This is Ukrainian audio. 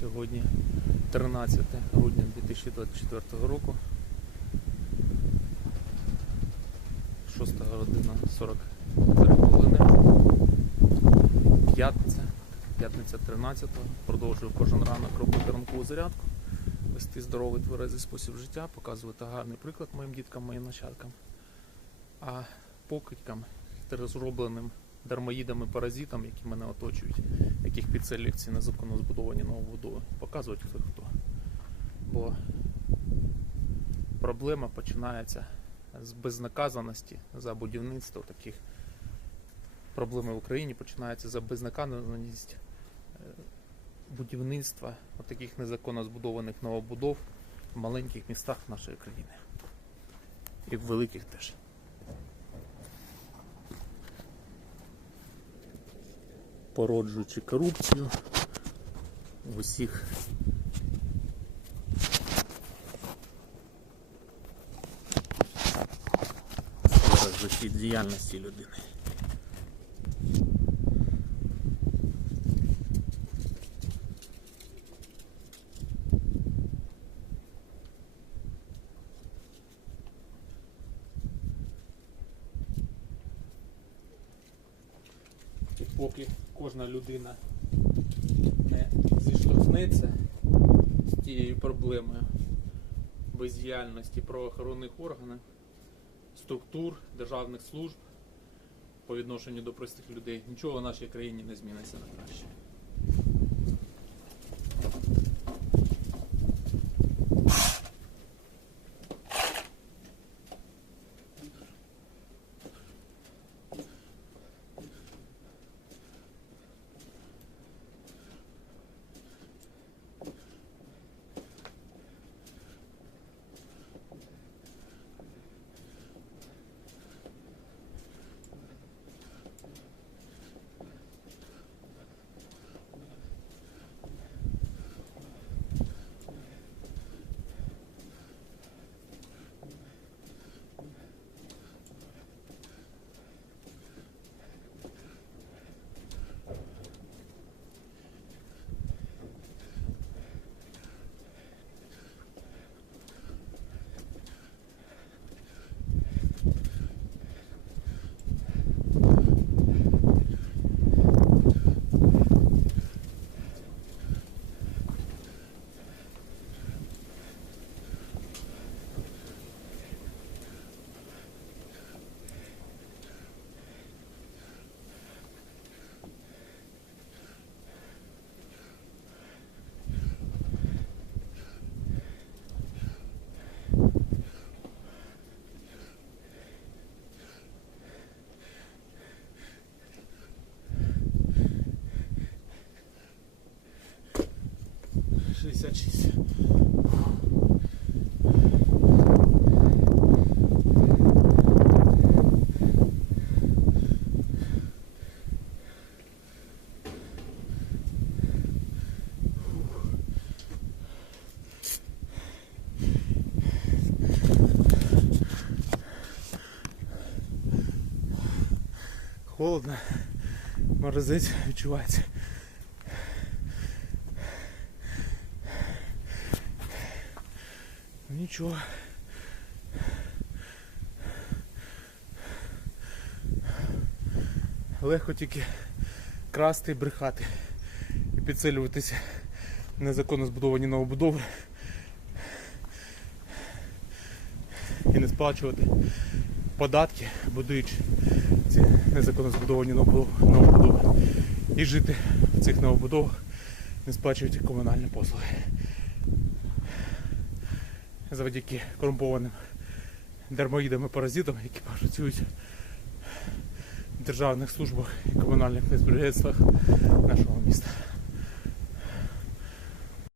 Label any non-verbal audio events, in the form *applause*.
Сьогодні 13 грудня 2024 року. 6 година 43 хвилини. П'ятниця. П'ятниця 13 Продовжую кожен ранок робити ранкову зарядку, вести здоровий тверезий спосіб життя, показувати гарний приклад моїм діткам, моїм нащадкам. А покидькам, розробленим дармоїдами паразитам, які мене оточують, яких підселюють ці незаконно збудовані новобудови, показують хто хто. Бо проблема починається з безнаказаності за будівництво таких проблеми в Україні починається за безнаказаність е, будівництва таких незаконно збудованих новобудов в маленьких містах нашої країни. І в великих теж. Породжуючи корупцію в усіх сферах діяльності людини. Поки кожна людина не зіштовхнеться з тією проблемою бездіяльності правоохоронних органів, структур, державних служб по відношенню до простих людей, нічого в нашій країні не зміниться на краще. Шістдесят шість. Холодно, морозець *laughs* відчувається. Нічого. Легко тільки красти брехати і підсилюватися незаконно збудовані новобудови і не сплачувати податки, будуючи ці незаконно збудовані новобудови. І жити в цих новобудовах, не сплачуючи комунальні послуги завдяки корумпованим дармоїдам і паразитам, які працюють в державних службах і комунальних підприємствах нашого міста.